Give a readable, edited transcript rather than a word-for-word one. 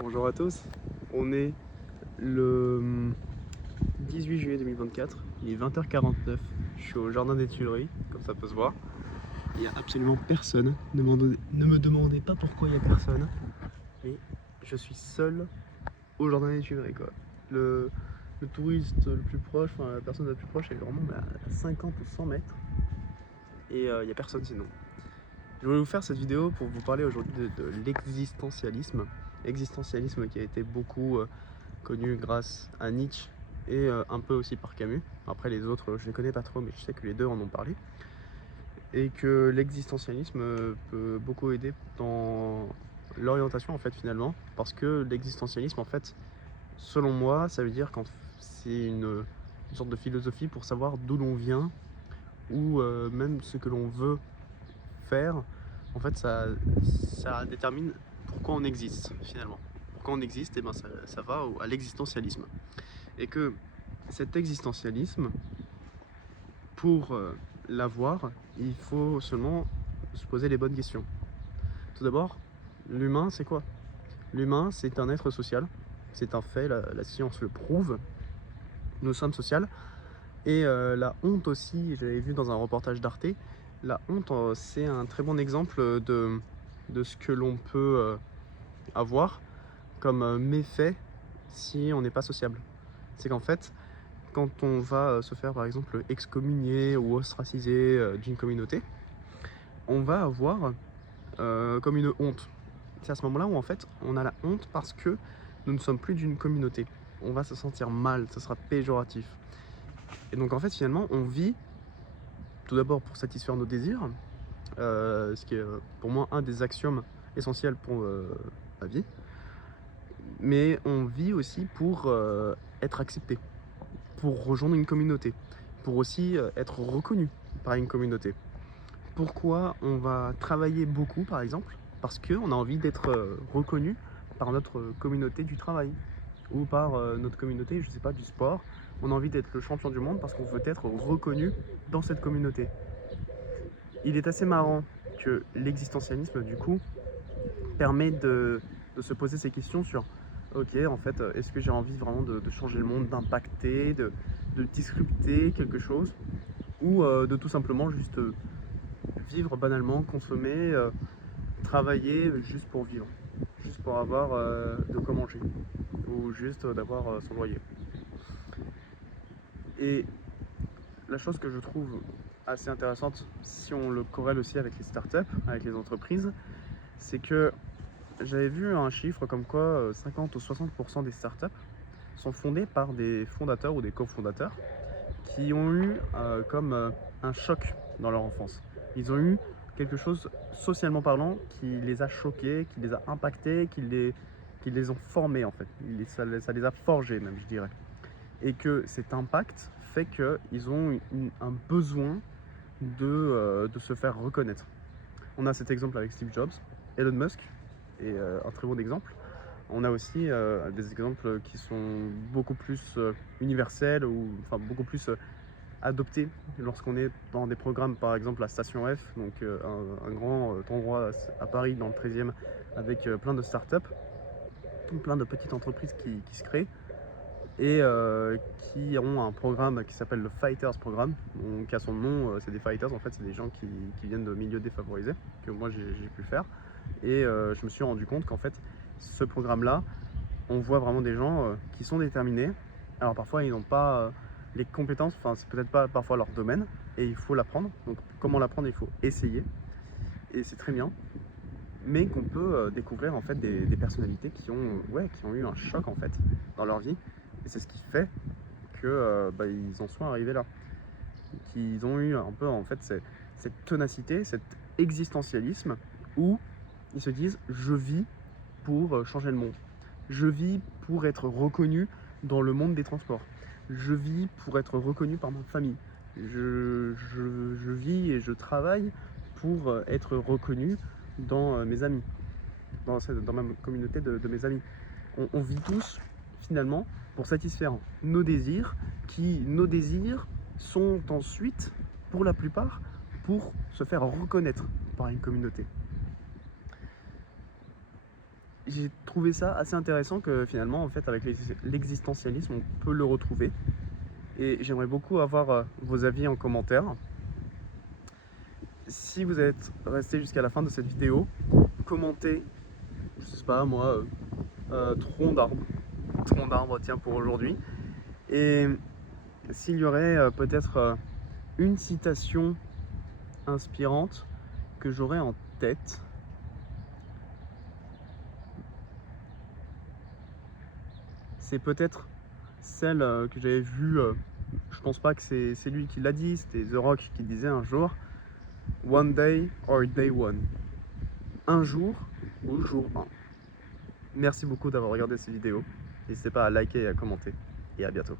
Bonjour à tous, on est le 18 juillet 2024, il est 20h49, je suis au jardin des Tuileries, comme ça peut se voir. Il n'y a absolument personne, ne me demandez pas pourquoi il n'y a personne, mais je suis seul au jardin des Tuileries quoi. Le touriste le plus proche, enfin la personne la plus proche, elle est vraiment à 50 ou 100 mètres, et il n'y a personne sinon. Je voulais vous faire cette vidéo pour vous parler aujourd'hui de l'existentialisme. Existentialisme qui a été beaucoup connu grâce à Nietzsche et un peu aussi par Camus. Après les autres, je les connais pas trop, mais je sais que les deux en ont parlé. Et que l'existentialisme peut beaucoup aider dans l'orientation en fait finalement. Parce que l'existentialisme en fait, selon moi, ça veut dire que c'est une sorte de philosophie pour savoir d'où l'on vient ou même ce que l'on veut faire. En fait, ça détermine pourquoi on existe finalement. Pourquoi on existe, et ben ça va à l'existentialisme. Et que cet existentialisme, pour l'avoir, il faut seulement se poser les bonnes questions. Tout d'abord, l'humain, c'est quoi? L'humain, c'est un être social. C'est un fait, la science le prouve. Nous sommes sociaux. Et la honte aussi, j'avais vu dans un reportage d'Arte, la honte, c'est un très bon exemple de ce que l'on peut avoir comme méfait si on n'est pas sociable. C'est qu'en fait, quand on va se faire par exemple excommunier ou ostraciser d'une communauté, on va avoir comme une honte. C'est à ce moment-là où en fait on a la honte parce que nous ne sommes plus d'une communauté. On va se sentir mal, ça sera péjoratif. Et donc en fait finalement on vit tout d'abord pour satisfaire nos désirs, ce qui est pour moi un des axiomes essentiels pour la vie, mais on vit aussi pour être accepté, pour rejoindre une communauté, pour aussi être reconnu par une communauté. Pourquoi on va travailler beaucoup par exemple? Parce qu'on a envie d'être reconnu par notre communauté du travail ou par notre communauté, je sais pas, du sport. On a envie d'être le champion du monde parce qu'on veut être reconnu dans cette communauté. Il est assez marrant que l'existentialisme du coup permet de se poser ces questions sur ok, en fait, est-ce que j'ai envie vraiment de changer le monde, d'impacter, de disrupter quelque chose, ou de tout simplement juste vivre banalement, consommer, travailler juste pour vivre, juste pour avoir de quoi manger, ou juste d'avoir son loyer. Et la chose que je trouve assez intéressante, si on le corrèle aussi avec les startups, avec les entreprises, c'est que j'avais vu un chiffre comme quoi 50 ou 60% des startups sont fondées par des fondateurs ou des cofondateurs qui ont eu comme un choc dans leur enfance. Ils ont eu quelque chose, socialement parlant, qui les a choqués, qui les a impactés, qui les ont formés en fait. Ça les a forgés même, je dirais. Et que cet impact fait qu'ils ont un besoin de se faire reconnaître. On a cet exemple avec Steve Jobs, Elon Musk est un très bon exemple. On a aussi des exemples qui sont beaucoup plus universels ou enfin beaucoup plus adoptés lorsqu'on est dans des programmes, par exemple la Station F, donc un grand endroit à Paris dans le 13e avec plein de startups, plein de petites entreprises qui se créent et qui ont un programme qui s'appelle le Fighters Programme, donc à son nom, c'est des fighters, en fait c'est des gens qui viennent de milieux défavorisés, que moi j'ai pu faire, et je me suis rendu compte qu'en fait ce programme là, on voit vraiment des gens qui sont déterminés. Alors parfois ils n'ont pas les compétences, enfin c'est peut-être pas parfois leur domaine, et il faut l'apprendre. Donc comment l'apprendre? Il faut essayer, et c'est très bien, mais qu'on peut découvrir en fait des personnalités qui ont eu un choc en fait dans leur vie, et c'est ce qui fait que ils en sont arrivés là, qu'ils ont eu un peu en fait cette ténacité, cet existentialisme où ils se disent je vis pour changer le monde, je vis pour être reconnu dans le monde des transports, je vis pour être reconnu par ma famille, je vis et je travaille pour être reconnu dans mes amis, dans ma communauté de mes amis. On vit tous finalement pour satisfaire nos désirs sont ensuite, pour la plupart, pour se faire reconnaître par une communauté. j'ai trouvé ça assez intéressant que finalement, en fait, avec l'existentialisme, on peut le retrouver. Et j'aimerais beaucoup avoir vos avis en commentaire. Si vous êtes resté jusqu'à la fin de cette vidéo, commentez, je sais pas moi, tronc d'arbre, tiens, pour aujourd'hui. Et s'il y aurait peut-être une citation inspirante que j'aurais en tête. C'est peut-être celle que j'avais vue, je pense pas que c'est lui qui l'a dit, c'était The Rock qui disait un jour One day or day one. Un jour ou jour 1. Merci beaucoup d'avoir regardé cette vidéo. N'hésitez pas à liker et à commenter. Et à bientôt.